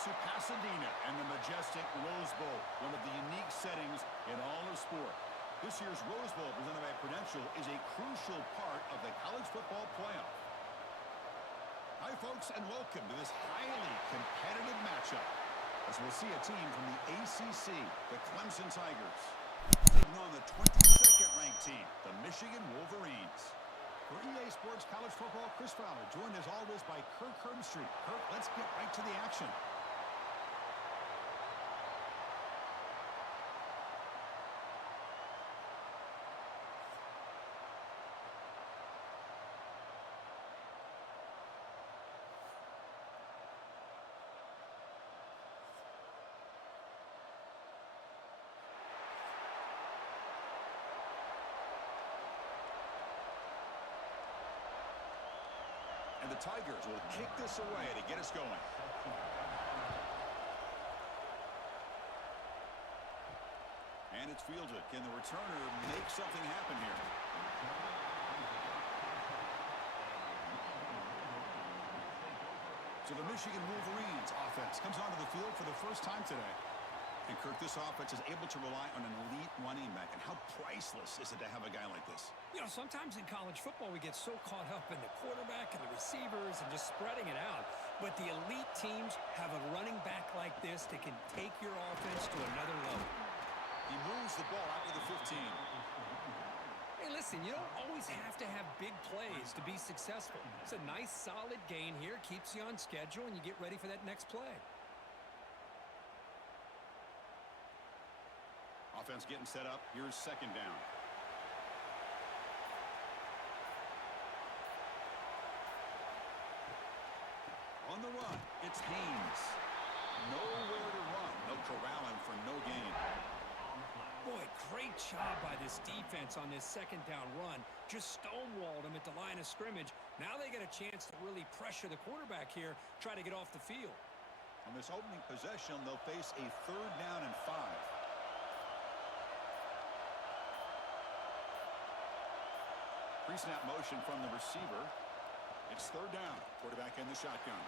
to Pasadena and the majestic Rose Bowl, one of the unique settings in all of sport. This year's Rose Bowl, presented by Prudential, is a crucial part of the college football playoff. Hi, folks, and welcome to this highly competitive matchup, as we'll see a team from the ACC, the Clemson Tigers, taking on the 22nd ranked team, the Michigan Wolverines. For EA Sports College Football, Chris Fowler, joined as always by Kirk Herbstreit. Kirk, let's get right to the action. And the Tigers will kick this away to get us going. And it's fielded. Can the returner make something happen here? So the Michigan Wolverines offense comes onto the field for the first time today. And Kirk, this offense is able to rely on an elite running back. And how priceless is it to have a guy like this? You know, sometimes in college football, we get so caught up in the quarterback and the receivers and just spreading it out. But the elite teams have a running back like this that can take your offense to another level. He moves the ball out to the 15. Hey, listen, you don't always have to have big plays to be successful. It's a nice, solid gain here, keeps you on schedule, and you get ready for that next play. Offense getting set up. Here's second down. On the run, it's Haynes. Nowhere to run. No corralling for no gain. Boy, great job by this defense on this second down run. Just stonewalled him at the line of scrimmage. Now they get a chance to really pressure the quarterback here, try to get off the field. On this opening possession, they'll face a 3rd down and 5. Pre-snap motion from the receiver. It's 3rd down. Quarterback in the shotgun.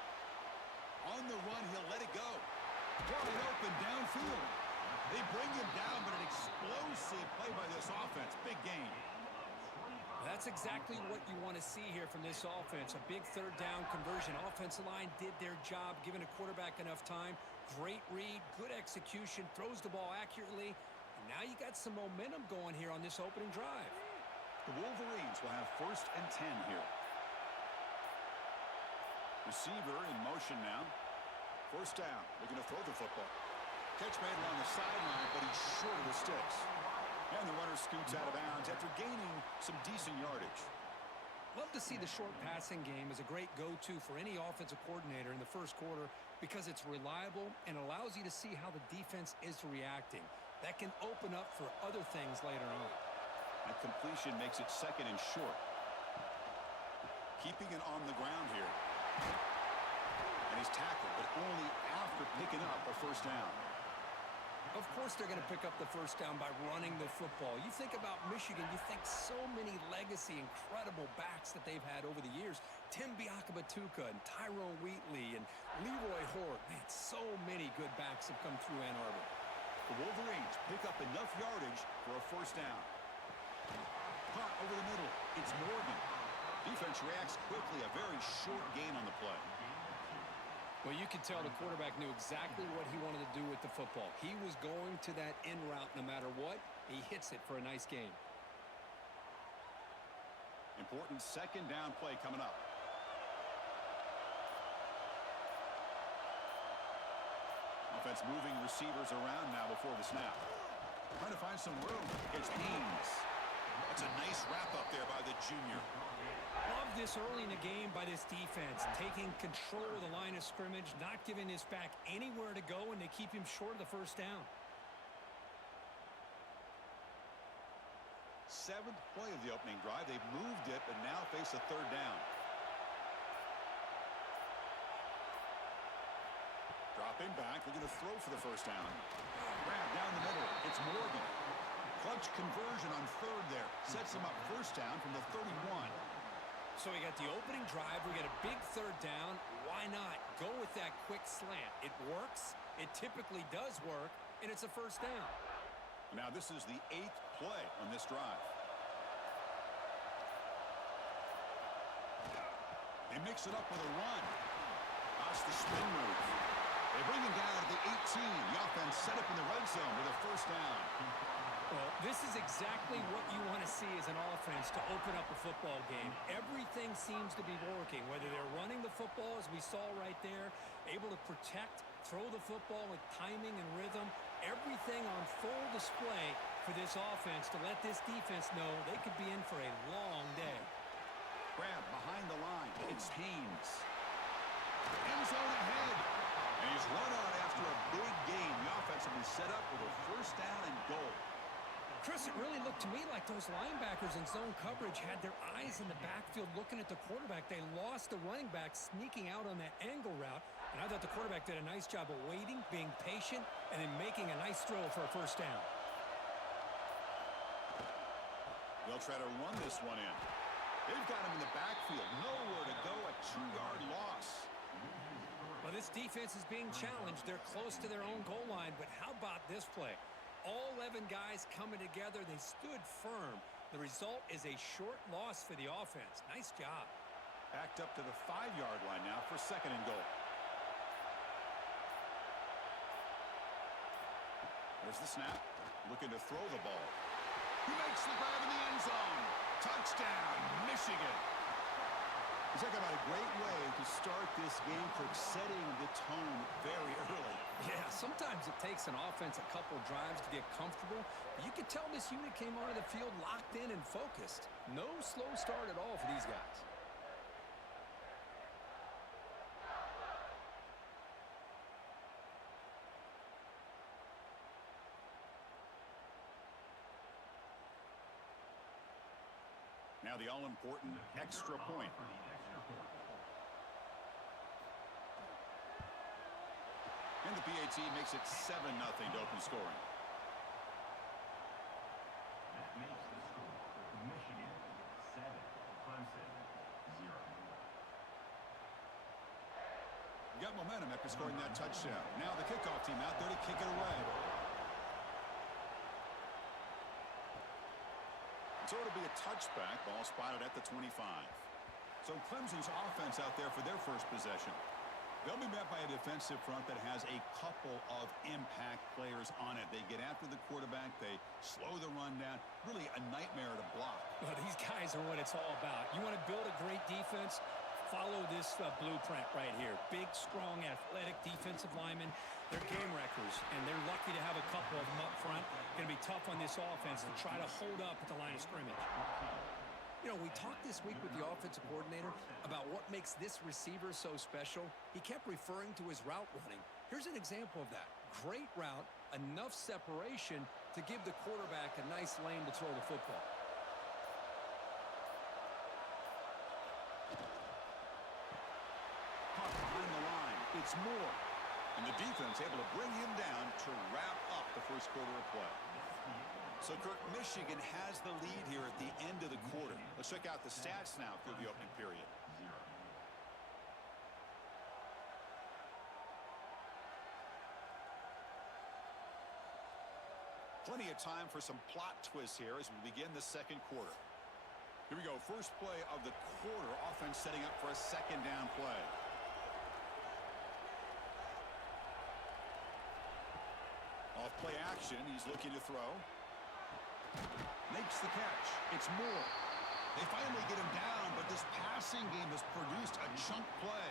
On the run, he'll let it go. Wide open downfield. They bring him down, but an explosive play by this offense. Big gain. That's exactly what you want to see here from this offense. A big 3rd down conversion. Offensive line did their job, giving a quarterback enough time. Great read, good execution, throws the ball accurately. And now you got some momentum going here on this opening drive. The Wolverines will have 1st and 10 here. Receiver in motion now. 1st down, looking to throw the football. Catch made along the sideline, but he's short of the sticks. And the runner scoots out of bounds after gaining some decent yardage. Love to see the short passing game as a great go-to for any offensive coordinator in the first quarter because it's reliable and allows you to see how the defense is reacting. That can open up for other things later on. That completion makes it 2nd and short. Keeping it on the ground here. And he's tackled, but only after picking up a 1st down. Of course they're going to pick up the 1st down by running the football. You think about Michigan, you think so many legacy, incredible backs that they've had over the years. Tim Biakabatuka and Tyrone Wheatley and Leroy Hort. Man, so many good backs have come through Ann Arbor. The Wolverines pick up enough yardage for a 1st down. Punt over the middle. It's Morgan. Defense reacts quickly. A very short gain on the play. Well, you can tell the quarterback knew exactly what he wanted to do with the football. He was going to that in route no matter what. He hits it for a nice gain. Important 2nd down play coming up. Offense moving receivers around now before the snap. Trying to find some room. It's Haynes. That's a nice wrap-up there by the junior. Love this early in the game by this defense. Taking control of the line of scrimmage, not giving his back anywhere to go, and they keep him short of the 1st down. 7th play of the opening drive. They've moved it, but now face a 3rd down. Dropping back, looking to throw for the 1st down. Grab down the middle. It's Morgan. Clutch conversion on 3rd there. Sets him up 1st down from the 31. So we got the opening drive. We got a big 3rd down. Why not go with that quick quick slant. It works, it typically does work, and it's a first down. Now this is the 8th play on this drive. They mix it up with a run. That's the spin move. They bring him down at the 18. The offense set up in the red zone with a first down. Well, this is exactly what you want to see as an offense to open up a football game. Everything seems to be working, whether they're running the football, as we saw right there, able to protect, throw the football with timing and rhythm, everything on full display for this offense to let this defense know they could be in for a long day. Grab behind the line. It's Haynes. End zone ahead. And he's run out after a big gain. The offense will be set up with a first down and goal. Chris, it really looked to me like those linebackers in zone coverage had their eyes in the backfield looking at the quarterback. They lost the running back sneaking out on that angle route. And I thought the quarterback did a nice job of waiting, being patient, and then making a nice throw for a first down. They'll try to run this one in. They've got him in the backfield. Nowhere to go. A 2-yard loss. Well, this defense is being challenged. They're close to their own goal line, but how about this play? All 11 guys coming together. They stood firm. The result is a short loss for the offense. Nice job. Backed up to the 5-yard line now for second and goal. There's the snap. Looking to throw the ball. He makes the grab in the end zone. Touchdown, Michigan. He's talking about a great way to start this game for setting the tone very early. Yeah, sometimes it takes an offense a couple drives to get comfortable. But you could tell this unit came onto the field locked in and focused. No slow start at all for these guys. Now the all-important extra point. And the PAT makes it 7-0 to open scoring. That makes the score Michigan 7, Clemson 0. Got momentum after scoring that touchdown. Now the kickoff team out there to kick it away. So it'll be a touchback. Ball spotted at the 25. So Clemson's offense out there for their first possession. They'll be met by a defensive front that has a couple of impact players on it. They get after the quarterback. They slow the run down. Really a nightmare to block. Well, these guys are what it's all about. You want to build a great defense? Follow this blueprint right here. Big, strong, athletic defensive linemen. They're game wreckers, and they're lucky to have a couple of them up front. Going to be tough on this offense to try to hold up at the line of scrimmage. You know, we talked this week with the offensive coordinator about what makes this receiver so special. He kept referring to his route running. Here's an example of that. Great route, enough separation to give the quarterback a nice lane to throw the football. Caught behind the line. It's Moore. And the defense able to bring him down to wrap up the first quarter of play. So, Kirk, Michigan has the lead here at the end of the quarter. Let's check out the stats now through the opening period. Plenty of time for some plot twists here as we begin the second quarter. Here we go. First play of the quarter. Offense setting up for a second down play. Off play action. He's looking to throw. Makes the catch. It's Moore. They finally get him down, but this passing game has produced a chunk play.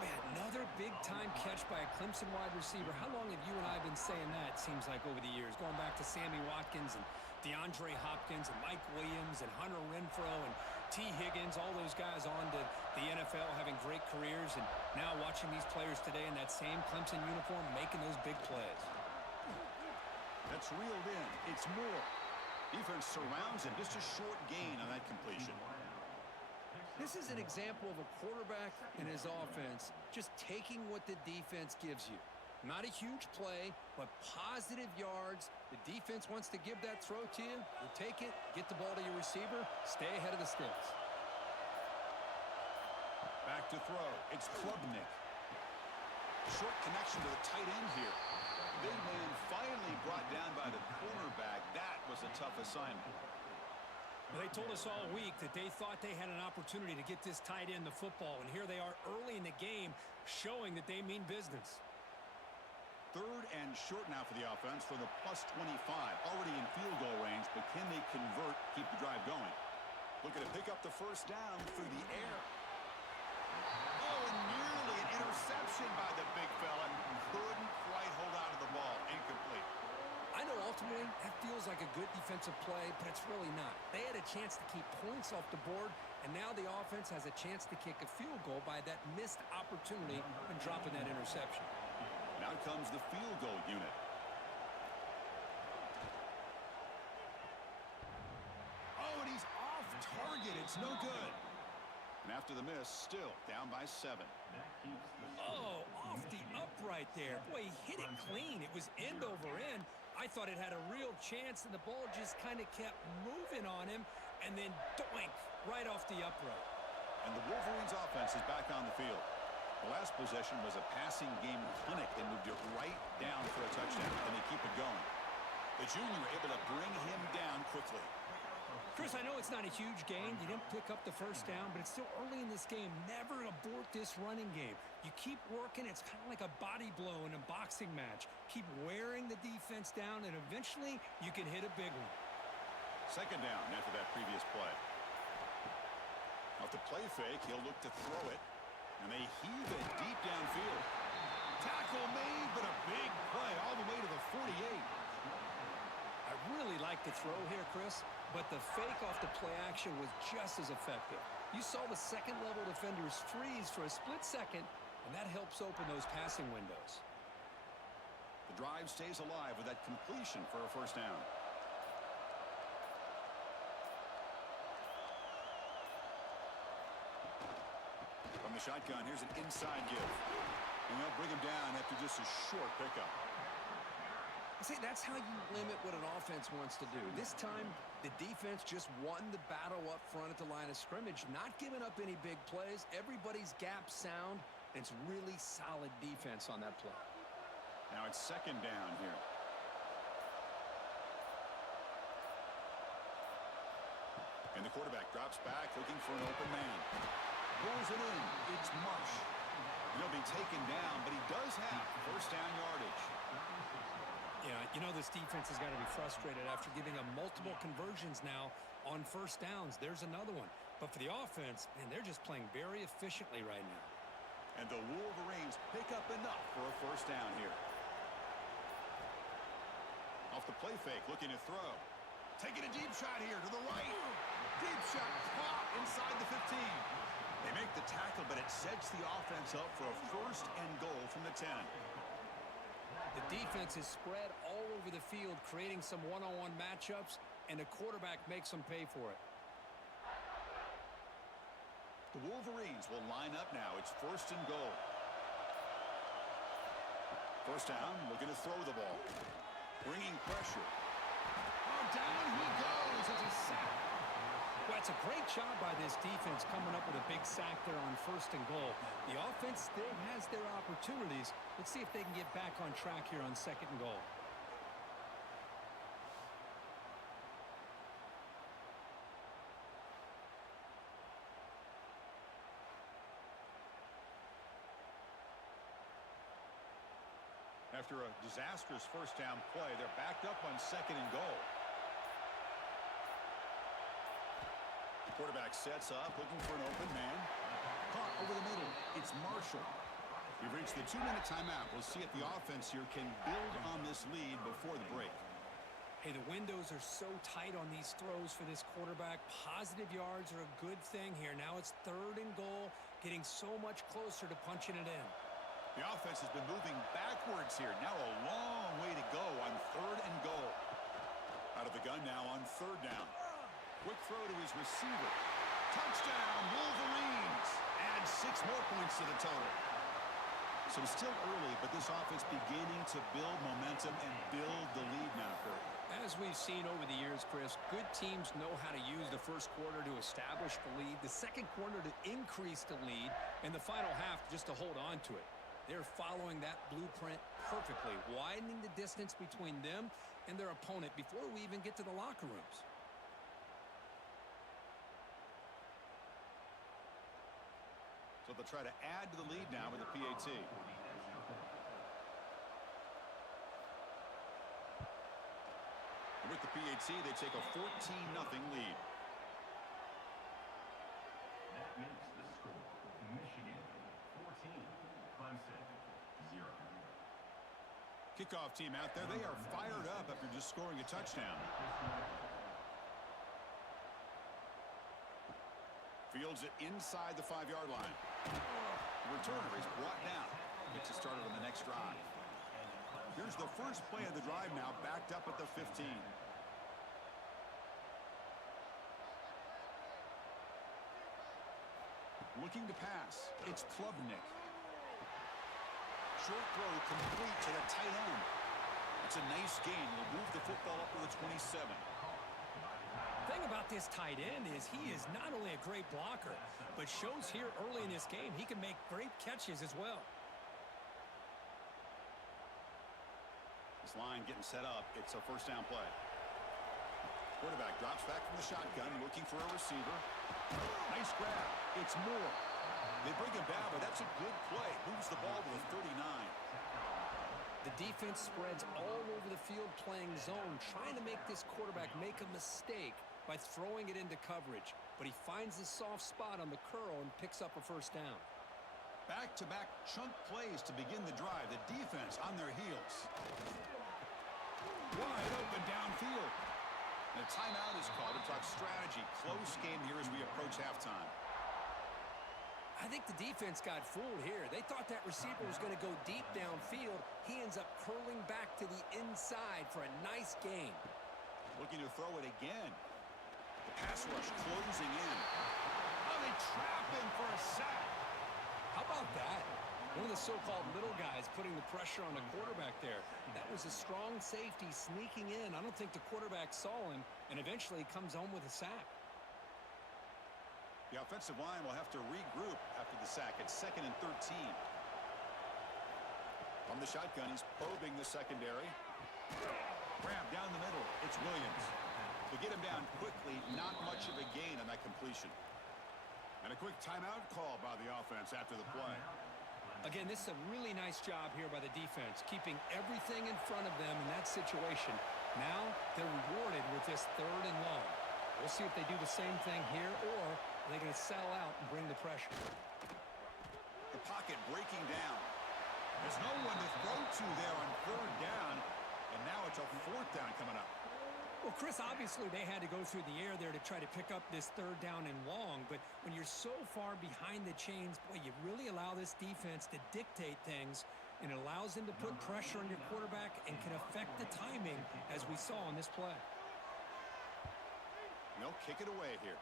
Man, another big-time catch by a Clemson wide receiver. How long have you and I been saying that, it seems like, over the years? Going back to Sammy Watkins and DeAndre Hopkins and Mike Williams and Hunter Renfrow and T. Higgins, all those guys on to the NFL having great careers, and now watching these players today in that same Clemson uniform making those big plays. That's reeled in. It's Moore. Defense surrounds him. Just a short gain on that completion. This is an example of a quarterback and his offense just taking what the defense gives you. Not a huge play, but positive yards. The defense wants to give that throw to you. You take it, get the ball to your receiver, stay ahead of the sticks. Back to throw. It's Klubnik. Short connection to the tight end here. Big man finally brought down by the cornerback. That was a tough assignment. They told us all week that they thought they had an opportunity to get this tight end the football, and here they are early in the game showing that they mean business. 3rd and short now for the offense from the +25. Already in field goal range, but can they convert, keep the drive going? Looking to pick up the first down through the air. Oh, and nearly an interception by the big fella. Couldn't quite hold on to the ball. Incomplete. I know ultimately that feels like a good defensive play, but it's really not. They had a chance to keep points off the board, and now the offense has a chance to kick a field goal by that missed opportunity and dropping that interception. Now comes the field goal unit. Oh, and he's off target. It's no good. And after the miss, still down by 7. Oh, off the upright there. Boy, he hit it clean. It was end over end. I thought it had a real chance, and the ball just kind of kept moving on him, and then doink, right off the upright. And the Wolverines offense is back on the field. The last possession was a passing game clinic. They moved it right down for a touchdown, and they keep it going. The junior able to bring him down quickly. Chris, I know it's not a huge gain. You didn't pick up the first down, but it's still early in this game. Never abort this running game. You keep working. It's kind of like a body blow in a boxing match. Keep wearing the defense down, and eventually you can hit a big one. 2nd down after that previous play. Off the play fake, he'll look to throw it, and they heave it deep downfield. Tackle made, but a big play all the way to the 48. I really like the throw here, Chris, but the fake off the play action was just as effective. You saw the second-level defenders freeze for a split second, and that helps open those passing windows. The drive stays alive with that completion for a first down. From the shotgun, here's an inside give. And they'll bring him down after just a short pickup. See, that's how you limit what an offense wants to do. This time, the defense just won the battle up front at the line of scrimmage, not giving up any big plays. Everybody's gap sound. It's really solid defense on that play. Now it's 2nd down here. And the quarterback drops back, looking for an open man. Pulls it in. It's Marsh. He'll be taken down, but he does have first down yardage. Yeah, you know this defense has got to be frustrated after giving them multiple conversions now on first downs. There's another one. But for the offense, man, they're just playing very efficiently right now. And the Wolverines pick up enough for a first down here. Off the play fake, looking to throw. Taking a deep shot here to the right. Deep shot caught inside the 15. They make the tackle, but it sets the offense up for a first and goal from the 10. The defense is spread all over the field, creating some one-on-one matchups, and the quarterback makes them pay for it. The Wolverines will line up now. It's first and goal. First down, looking to throw the ball. Bringing pressure. Oh, down he goes. It's a sack. Well, it's a great job by this defense coming up with a big sack there on first and goal. The offense still has their opportunities. Let's see if they can get back on track here on 2nd and goal. After a disastrous first down play, they're backed up on 2nd and goal. The quarterback sets up, looking for an open man. Caught over the middle. It's Marshall. We've reached the 2-minute timeout. We'll see if the offense here can build on this lead before the break. Hey, the windows are so tight on these throws for this quarterback. Positive yards are a good thing here. Now it's 3rd and goal, getting so much closer to punching it in. The offense has been moving backwards here. Now a long way to go on 3rd and goal. Out of the gun now on 3rd down. Quick throw to his receiver. Touchdown, Wolverines. Add 6 more points to the total. So it's still early, but this offense beginning to build momentum and build the lead now, Kurt. As we've seen over the years, Chris, good teams know how to use the first quarter to establish the lead, the second quarter to increase the lead, and the final half just to hold on to it. They're following that blueprint perfectly, widening the distance between them and their opponent before we even get to the locker rooms. So they'll try to add to the lead now with the PAT. With the PAT, they take a 14-0 lead. That makes the score Michigan 14, Clemson 0. Kickoff team out there. They are fired up after just scoring a touchdown. Fields it inside the 5-yard line. The returner is brought down. Gets it started on the next drive. Here's the first play of the drive now, backed up at the 15. Looking to pass. It's Klubnik. Short throw complete to the tight end. It's a nice gain. Will move the football up to the 27. The thing about this tight end is he is not only a great blocker, but shows here early in this game he can make great catches as well. This line getting set up. It's a first down play. Quarterback drops back from the shotgun, looking for a receiver. Nice grab. It's Moore. They bring him down, but that's a good play. Moves the ball to the 39. The defense spreads all over the field playing zone, trying to make this quarterback make a mistake by throwing it into coverage. But he finds the soft spot on the curl and picks up a first down. Back-to-back chunk plays to begin the drive. The defense on their heels. Wide open downfield. And a timeout is called to talk strategy. Close game here as we approach halftime. I think the defense got fooled here. They thought that receiver was going to go deep downfield. He ends up curling back to the inside for a nice gain. Looking to throw it again. The pass rush closing in. Oh, they trap him for a sack. How about that? One of the so-called little guys putting the pressure on the quarterback there. That was a strong safety sneaking in. I don't think the quarterback saw him, and eventually comes home with a sack. The offensive line will have to regroup after the sack. It's 2nd and 13. From the shotgun, he's probing the secondary. Grab down the middle. It's Williams. To get him down quickly, not much of a gain on that completion. And a quick timeout call by the offense after the play. Again, this is a really nice job here by the defense, keeping everything in front of them in that situation. Now they're rewarded with this 3rd and long. We'll see if they do the same thing here, or are they going to sell out and bring the pressure. The pocket breaking down. There's no one to throw to there on 3rd down, and now it's a 4th down coming up. Well, Chris, obviously they had to go through the air there to try to pick up this 3rd down and long, but when you're so far behind the chains, boy, you really allow this defense to dictate things, and it allows them to put pressure on your quarterback and can affect the timing, as we saw on this play. They'll kick it away here.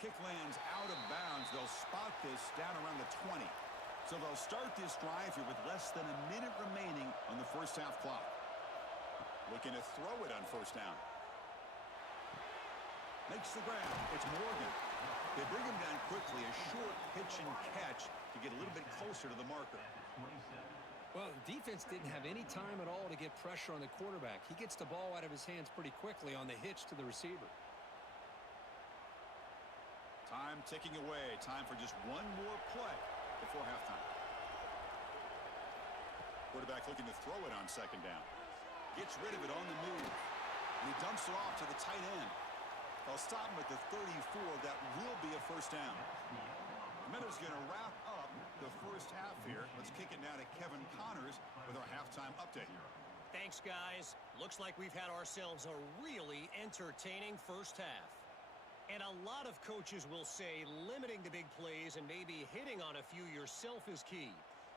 Kick lands out of bounds. They'll spot this down around the 20. So they'll start this drive here with less than a minute remaining on the first half clock. Looking to throw it on 1st down. Makes the grab. It's Morgan. They bring him down quickly. A short pitch and catch to get a little bit closer to the marker. Well, the defense didn't have any time at all to get pressure on the quarterback. He gets the ball out of his hands pretty quickly on the hitch to the receiver. Time ticking away. Time for just one more play before halftime. Quarterback looking to throw it on 2nd down. Gets rid of it on the move. And he dumps it off to the tight end. They'll stop him at the 34. That will be a 1st down. The Meadows going to wrap up the first half here. Let's kick it now to Kevin Connors with our halftime update. Thanks, guys. Looks like we've had ourselves a really entertaining first half. And a lot of coaches will say limiting the big plays and maybe hitting on a few yourself is key.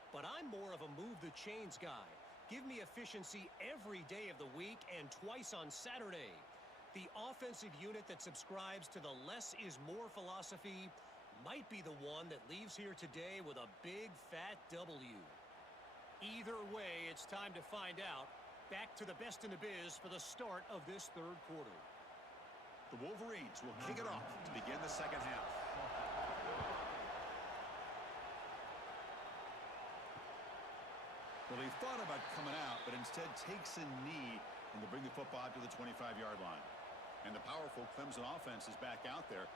But I'm more of a move the chains guy. Give me efficiency every day of the week and twice on Saturday. The offensive unit that subscribes to the less is more philosophy might be the one that leaves here today with a big fat W. Either way, it's time to find out. Back to the best in the biz for the start of this 3rd quarter. The Wolverines will kick it off to begin the second half. Well, he thought about coming out, but instead takes a knee and they bring the football out to the 25-yard line. And the powerful Clemson offense is back out there.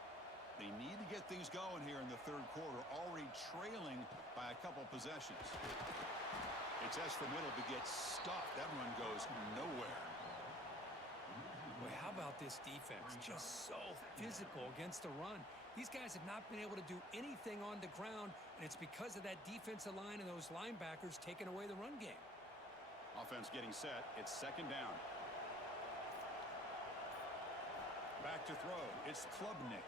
They need to get things going here in the third quarter, already trailing by a couple possessions. It's S for middle, but gets stuffed. That run goes nowhere. Boy, how about this defense? Just so physical against the run. These guys have not been able to do anything on the ground, and it's because of that defensive line and those linebackers taking away the run game. Offense getting set. It's second down. Back to throw. It's Klubnik.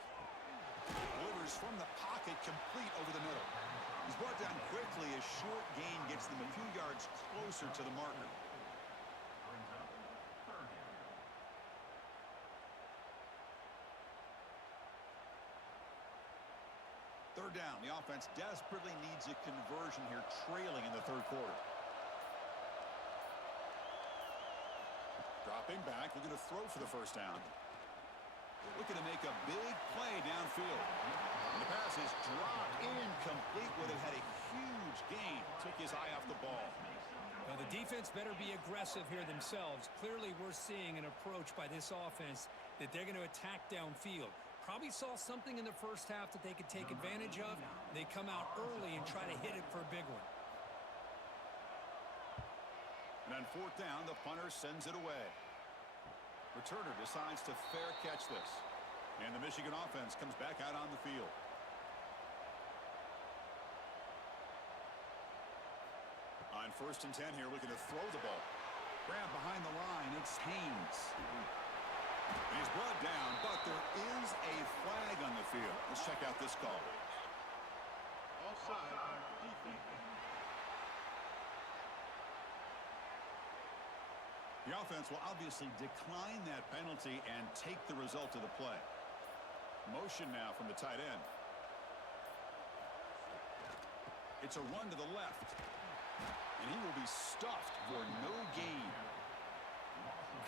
Delivers from the pocket, complete over the middle. He's brought down quickly. A short gain gets them a few yards closer to the marker. Brings up third down. Third down. The offense desperately needs a conversion here, trailing in the third quarter. Dropping back, looking to throw for the first down. Looking to make a big play downfield. And the pass is dropped incomplete. Would have had a huge gain. Took his eye off the ball. Well, the defense better be aggressive here themselves. Clearly, we're seeing an approach by this offense that they're going to attack downfield. Probably saw something in the first half that they could take advantage of. They come out early and try to hit it for a big one. And on fourth down, the punter sends it away. Returner decides to fair catch this. And the Michigan offense comes back out on the field. On 1st and 10 here, looking to throw the ball. Grab behind the line, it's Haynes. And he's brought down, but there is a flag on the field. Let's check out this call. Offside, defense. The offense will obviously decline that penalty and take the result of the play. Motion now from the tight end. It's a run to the left. And he will be stuffed for no gain.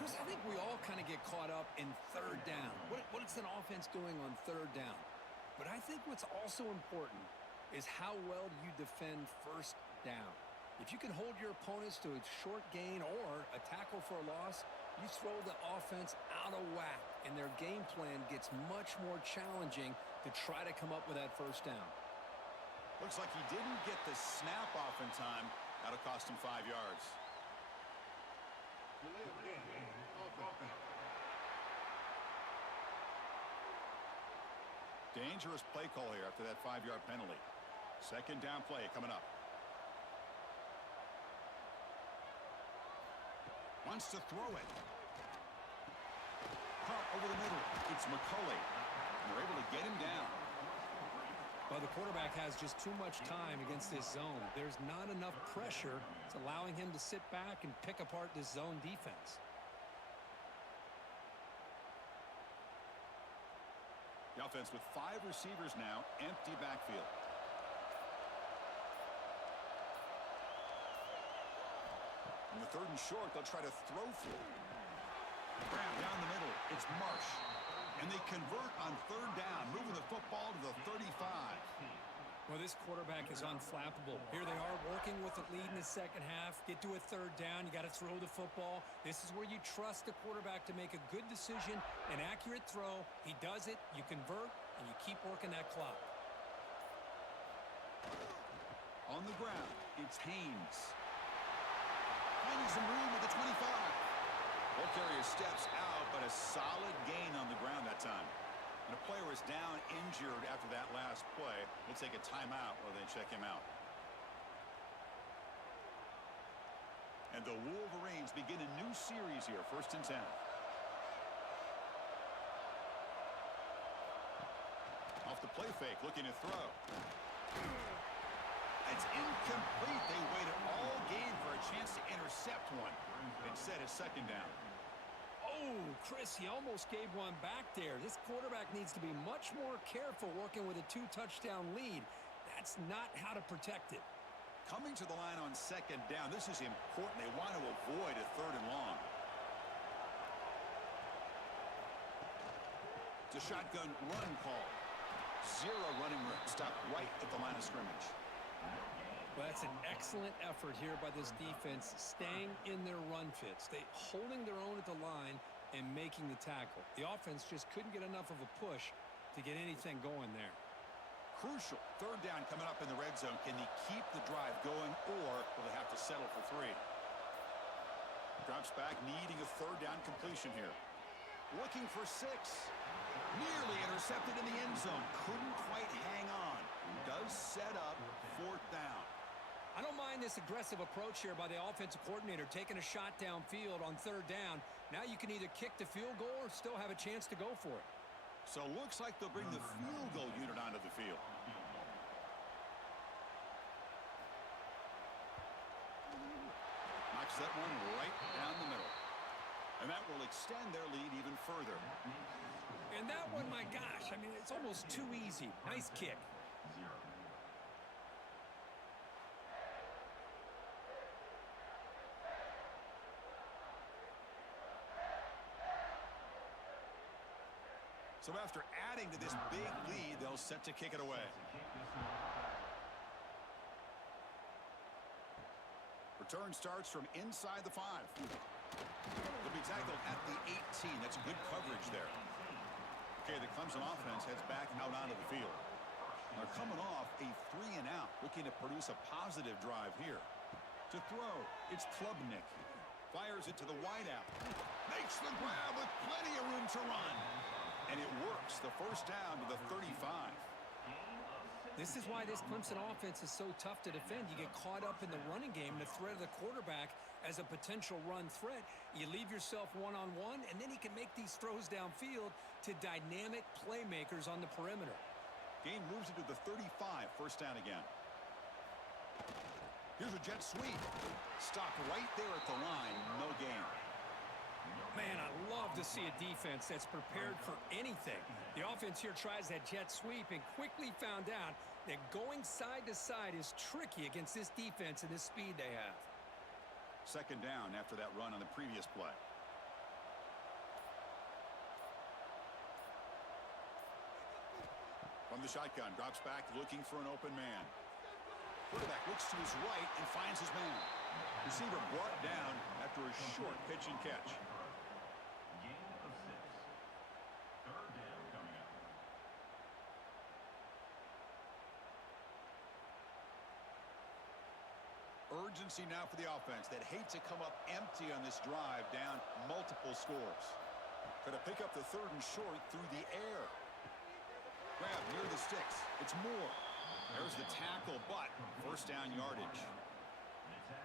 Chris, I think we all kind of get caught up in third down. What is an offense doing on third down? But I think what's also important is how well you defend first down. If you can hold your opponents to a short gain or a tackle for a loss, you throw the offense out of whack, and their game plan gets much more challenging to try to come up with that first down. Looks like he didn't get the snap off in time. That'll cost him 5 yards. Delay of game. Offense. Dangerous play call here after that 5-yard penalty. Second down play coming up. Wants to throw it. Caught over the middle. It's McCulley. And they're able to get him down. Well, the quarterback has just too much time against this zone. There's not enough pressure. It's allowing him to sit back and pick apart this zone defense. The offense with 5 receivers now, empty backfield. In the third and short, they'll try to throw for it. Grab down the middle. It's Marsh. And they convert on third down, moving the football to the 35. Well, this quarterback is unflappable. Here they are working with the lead in the second half. Get to a third down. You got to throw the football. This is where you trust the quarterback to make a good decision, an accurate throw. He does it, you convert, and you keep working that clock. On the ground, it's Haynes. Finding some room at the 25. Ball carrier steps out, but a solid gain on the ground that time. And a player is down injured after that last play. We'll take a timeout while they check him out. And the Wolverines begin a new series here, 1st and 10. Off the play fake, looking to throw. It's incomplete. They waited all game for a chance to intercept one. Instead, it's second down. Oh, Chris, he almost gave one back there. This quarterback needs to be much more careful working with a 2-touchdown lead. That's not how to protect it. Coming to the line on second down, this is important. They want to avoid a third and long. It's a shotgun run call. 0 running room. Stop right at the line of scrimmage. Well, that's an excellent effort here by this defense, staying in their run fits. They holding their own at the line and making the tackle. The offense just couldn't get enough of a push to get anything going there. Crucial. Third down coming up in the red zone. Can they keep the drive going, or will they have to settle for 3? Drops back, needing a third down completion here. Looking for 6. Nearly intercepted in the end zone. Couldn't quite hang on. Does set up 4th down. I don't mind this aggressive approach here by the offensive coordinator, taking a shot downfield on 3rd down. Now you can either kick the field goal or still have a chance to go for it. So looks like they'll bring the field goal unit onto the field. Knocks that one right down the middle. And that will extend their lead even further. And that one, my gosh, I mean, it's almost too easy. Nice kick. So after adding to this big lead, they'll set to kick it away. Return starts from inside the 5. They'll be tackled at the 18. That's good coverage there. Okay, the Clemson offense heads back out onto the field. They're coming off a 3 and out, looking to produce a positive drive here. To throw, it's Klubnik. Fires it to the wideout. Makes the grab with plenty of room to run. And it works. The first down to the 35. This is why this Clemson offense is so tough to defend. You get caught up in the running game and the threat of the quarterback as a potential run threat. You leave yourself one-on-one, and then he can make these throws downfield to dynamic playmakers on the perimeter. Game moves it to the 35. First down again. Here's a jet sweep. Stop right there at the line. No gain. Man, I love to see a defense that's prepared for anything. The offense here tries that jet sweep and quickly found out that going side to side is tricky against this defense and this speed they have. Second down after that run on the previous play. From the shotgun, drops back looking for an open man. Quarterback looks to his right and finds his man. Receiver brought down after a short pitch and catch. Urgency now for the offense that hate to come up empty on this drive, down multiple scores. Going to pick up the 3rd and short through the air. Grab near the sticks. It's Moore. There's the tackle, but first down yardage.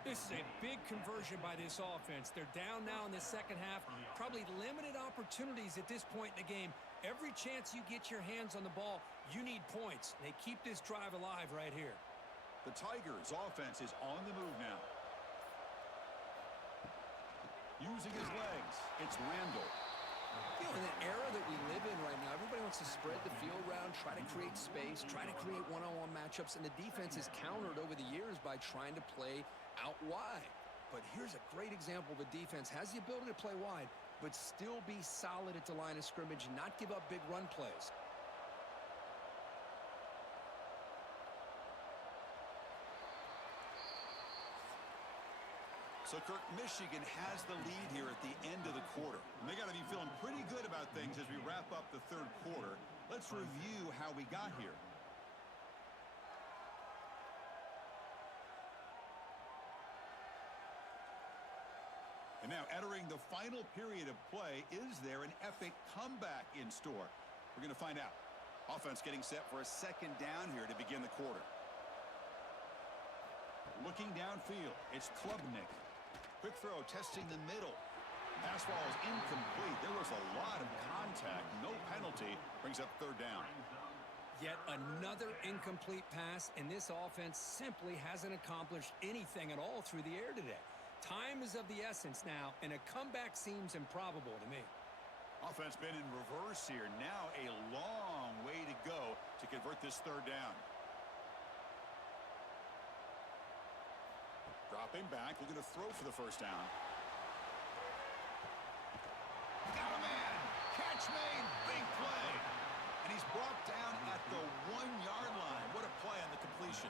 This is a big conversion by this offense. They're down now in the second half. Probably limited opportunities at this point in the game. Every chance you get your hands on the ball, you need points. They keep this drive alive right here. The Tigers' offense is on the move now. Using his legs, it's Randall. You know, in the era that we live in right now, everybody wants to spread the field around, try to create space, try to create one-on-one matchups, and the defense is countered over the years by trying to play out wide. But here's a great example of a defense has the ability to play wide, but still be solid at the line of scrimmage, not give up big run plays. So, Kirk, Michigan has the lead here at the end of the quarter. And they got to be feeling pretty good about things as we wrap up the 3rd quarter. Let's review how we got here. And now entering the final period of play, is there an epic comeback in store? We're going to find out. Offense getting set for a second down here to begin the quarter. Looking downfield, it's Klubnik. Quick throw, testing the middle. Pass ball is incomplete. There was a lot of contact. No penalty. Brings up 3rd down. Yet another incomplete pass, and this offense simply hasn't accomplished anything at all through the air today. Time is of the essence now, and a comeback seems improbable to me. Offense been in reverse here. Now a long way to go to convert this 3rd down. Dropping back, looking to throw for the first down. Got a man! Catch made! Big play! And he's brought down at the 1-yard line. What a play on the completion.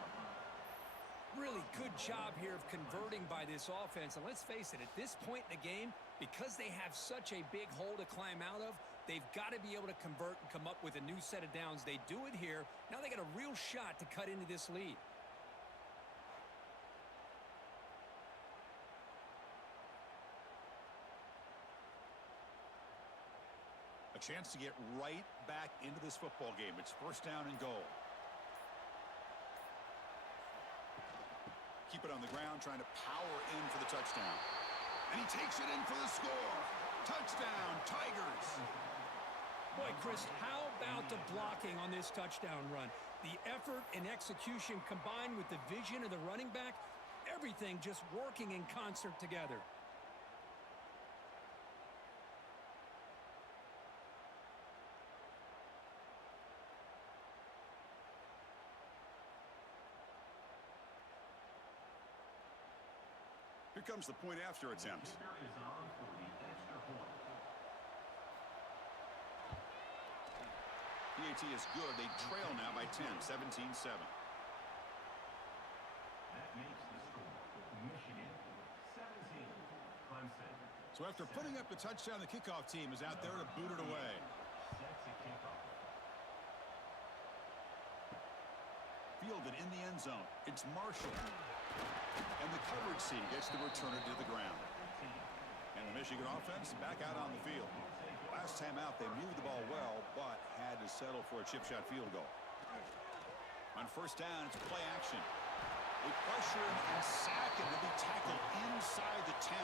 Really good job here of converting by this offense. And let's face it, at this point in the game, because they have such a big hole to climb out of, they've got to be able to convert and come up with a new set of downs. They do it here. Now they got a real shot to cut into this lead. A chance to get right back into this football game. It's first down and goal. Keep it on the ground, trying to power in for the touchdown. And he takes it in for the score. Touchdown, Tigers. Boy, Chris, how about the blocking on this touchdown run? The effort and execution combined with the vision of the running back, everything just working in concert together. Here comes the point after attempt. Kicker is on for the extra point. PAT is good. They trail now by 10, 17-7. That makes the score. Michigan 17, Clemson. So after putting up the touchdown, the kickoff team is out there to boot it away. Set to kick off. Fielded in the end zone. It's Marshall. And the coverage C gets the returner to the ground. And the Michigan offense back out on the field. Last time out, they moved the ball well, but had to settle for a chip shot field goal. On first down, it's play action. They pressure him and sack him to be tackled inside the 10.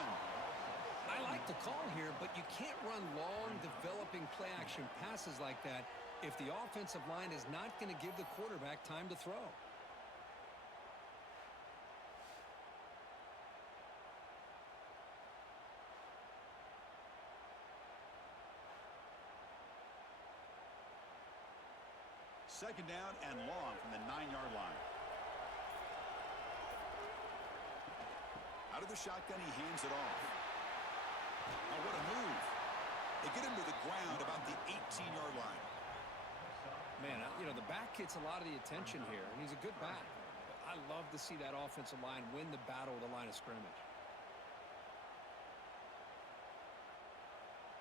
I like the call here, but you can't run long, developing play action passes like that if the offensive line is not going to give the quarterback time to throw. Second down and long from the 9-yard line. Out of the shotgun, he hands it off. Now what a move. They get him to the ground about the 18-yard line. Man, you know, the back gets a lot of the attention here, and he's a good back. I love to see that offensive line win the battle of the line of scrimmage.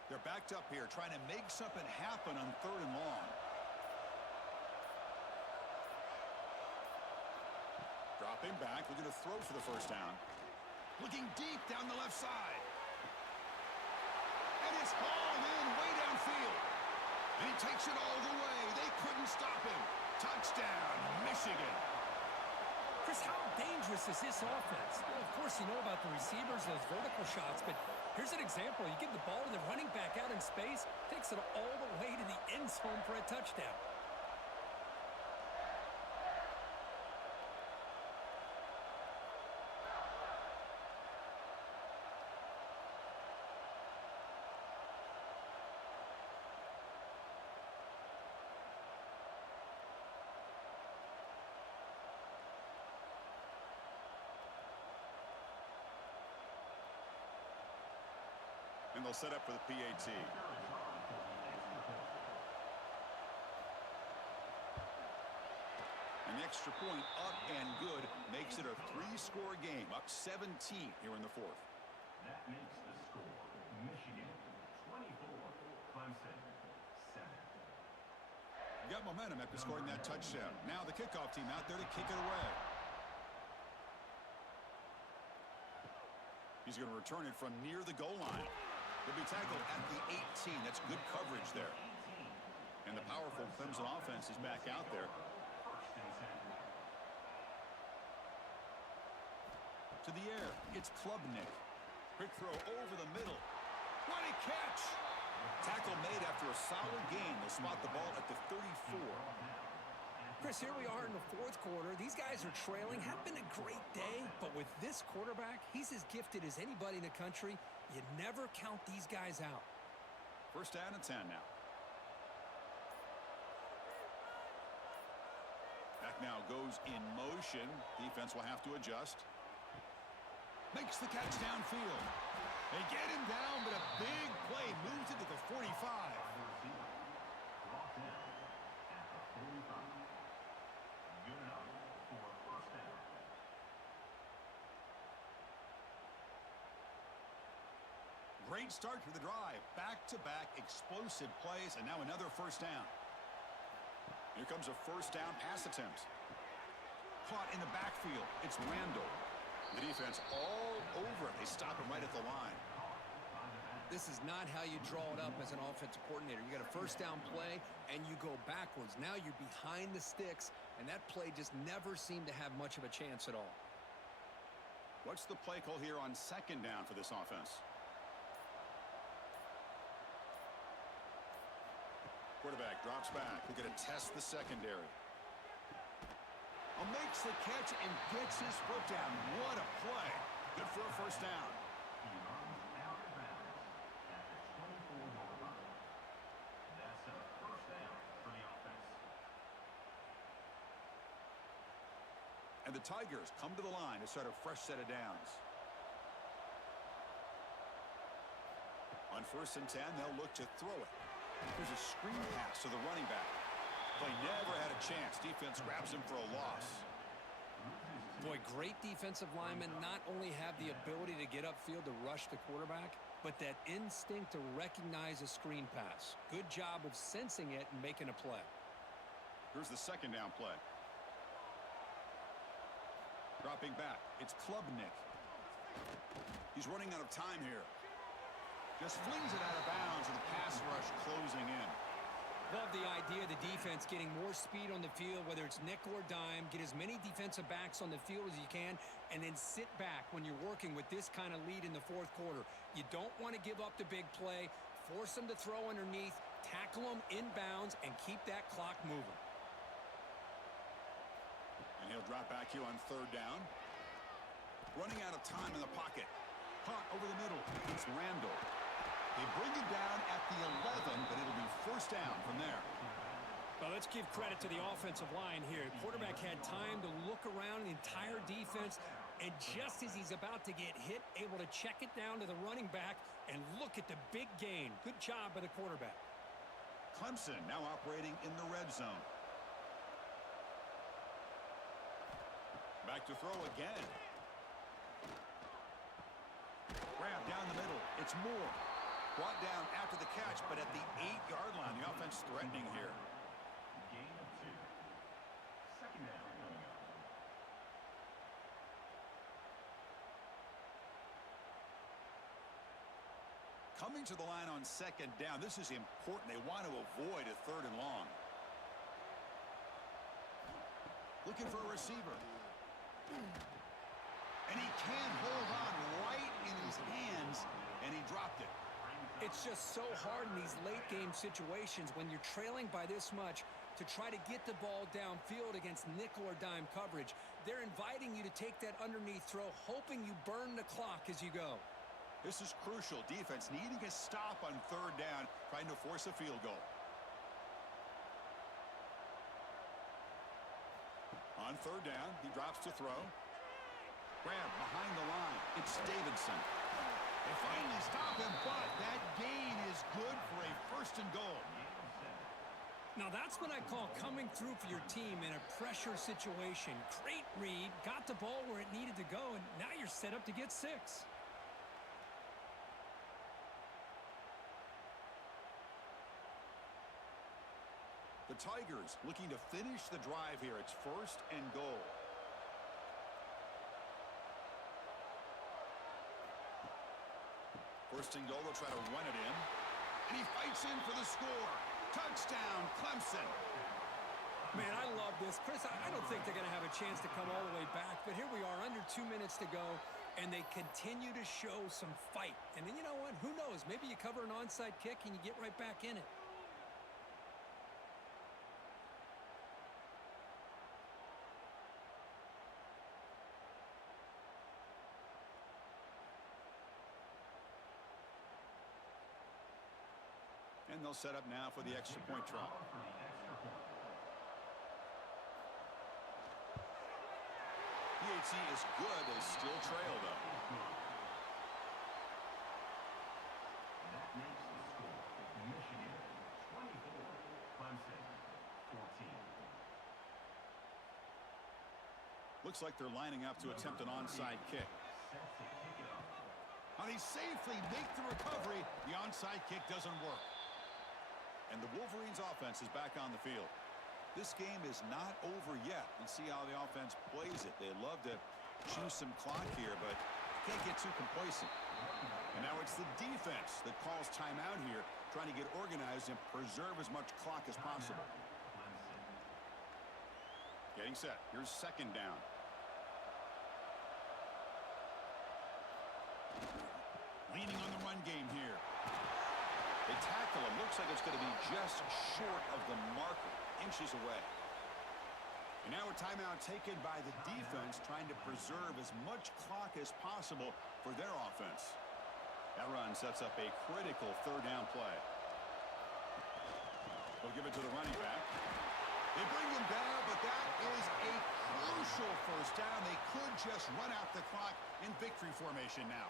They're backed up here, trying to make something happen on third and long. Dropping back, looking to throw for the first down. Looking deep down the left side. And it's hauled in way downfield. And he takes it all the way. They couldn't stop him. Touchdown, Michigan. Chris, how dangerous is this offense? Well, of course, you know about the receivers, those vertical shots, but here's an example. You give the ball to the running back out in space, takes it all the way to the end zone for a touchdown. And they'll set up for the PAT. And the extra point up and good makes it a 3-score game, up 17 here in the fourth. That makes the score. Michigan 24, Clemson 7. Got momentum after scoring that touchdown. Now the kickoff team out there to kick it away. He's going to return it from near the goal line. He'll be tackled at the 18. That's good coverage there. And the powerful Clemson offense is back out there. To the air, it's Klubnik. Quick throw over the middle. What a catch! Tackle made after a solid gain. They'll spot the ball at the 34. Chris, here we are in the fourth quarter. These guys are trailing. Have been a great day, but with this quarterback, he's as gifted as anybody in the country. You never count these guys out. First down and 10 now. Back now goes in motion. Defense will have to adjust. Makes the catch downfield. They get him down, but a big play moves it to the 45. Brought down at the 45. Good enough for a first down. Great start to the drive. Back-to-back explosive plays, and now another first down. Here comes a first down pass attempt. Caught in the backfield. It's Randall. The defense all over it. They stop him right at the line. This is not how you draw it up as an offensive coordinator. You got a first down play, and you go backwards. Now you're behind the sticks, and that play just never seemed to have much of a chance at all. What's the play call here on second down for this offense? Quarterback drops back. We're going to test the secondary. Makes the catch and gets his foot down. What a play. Good for a first down. He runs out of bounds at the 24-yard line. That's a first down for the offense. And the Tigers come to the line to start a fresh set of downs. On 1st and 10, they'll look to throw it. There's a screen pass to the running back. Play never had a chance. Defense grabs him for a loss. Boy, great defensive linemen not only have the ability to get upfield to rush the quarterback, but that instinct to recognize a screen pass. Good job of sensing it and making a play. Here's the second down play. Dropping back. It's Klubnik. He's running out of time here. Just flings it out of bounds with the pass rush closing in. Love the idea of the defense getting more speed on the field, whether it's nickel or dime. Get as many defensive backs on the field as you can, and then sit back when you're working with this kind of lead in the fourth quarter. You don't want to give up the big play. Force them to throw underneath, tackle them inbounds, and keep that clock moving. And he'll drop back here on third down. Running out of time in the pocket. Caught over the middle. It's Randall. They bring it down at the 11, but it'll be first down from there. Well, let's give credit to the offensive line here. Quarterback had time to look around the entire defense, and just as he's about to get hit, able to check it down to the running back, and look at the big gain. Good job by the quarterback. Clemson now operating in the red zone. Back to throw again. Grab down the middle. It's Moore. Brought down after the catch, but at the 8-yard line, the offense threatening here. Gain of 2. Second down coming up. Coming to the line on second down, this is important. They want to avoid a third and long. Looking for a receiver. And he can't hold on right in his hands, and he dropped it. It's just so hard in these late-game situations when you're trailing by this much to try to get the ball downfield against nickel or dime coverage. They're inviting you to take that underneath throw, hoping you burn the clock as you go. This is crucial. Defense needing a stop on third down, trying to force a field goal. On third down, he drops to throw. Grab behind the line. It's Davidson. They finally stop him, but that gain is good for a first and goal. Now that's what I call coming through for your team in a pressure situation. Great read, got the ball where it needed to go, and now you're set up to get 6. The Tigers looking to finish the drive here. It's first and goal. First and goal, they'll try to run it in. And he fights in for the score. Touchdown, Clemson. Man, I love this. Chris, I don't think they're going to have a chance to come all the way back, but here we are, under 2 minutes to go, and they continue to show some fight. And then you know what? Who knows? Maybe you cover an onside kick and you get right back in it. And they'll set up now for the extra point try. PHC is good. They still trail, though. That makes the score. Michigan 24, Clemson 14. Looks like they're lining up to attempt an onside kick. Set to kick it off. And they safely make the recovery. The onside kick doesn't work. And the Wolverines' offense is back on the field. This game is not over yet. And see how the offense plays it. They love to choose some clock here, but can't get too complacent. And now it's the defense that calls timeout here, trying to get organized and preserve as much clock as possible. Getting set. Here's second down. Leaning on the run game here. They tackle him. Looks like it's going to be just short of the marker, inches away. And now a timeout taken by the defense, trying to preserve as much clock as possible for their offense. That run sets up a critical third down play. They'll give it to the running back. They bring him down, but that is a crucial first down. They could just run out the clock in victory formation now.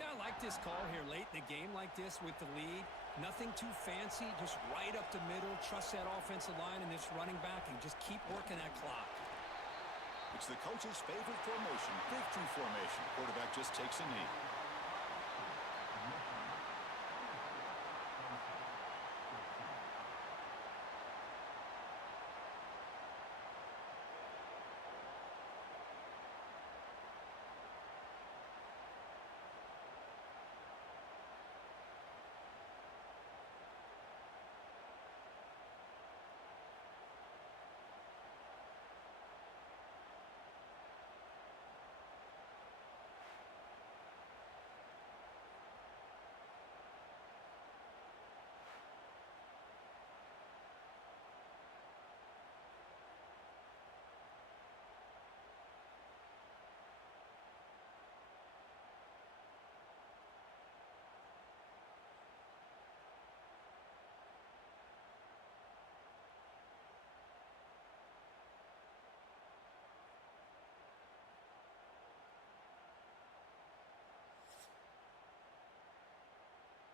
Yeah, I like this call here late in the game like this with the lead. Nothing too fancy, just right up the middle. Trust that offensive line and this running back and just keep working that clock. It's the coach's favorite formation, victory formation. Quarterback just takes a knee.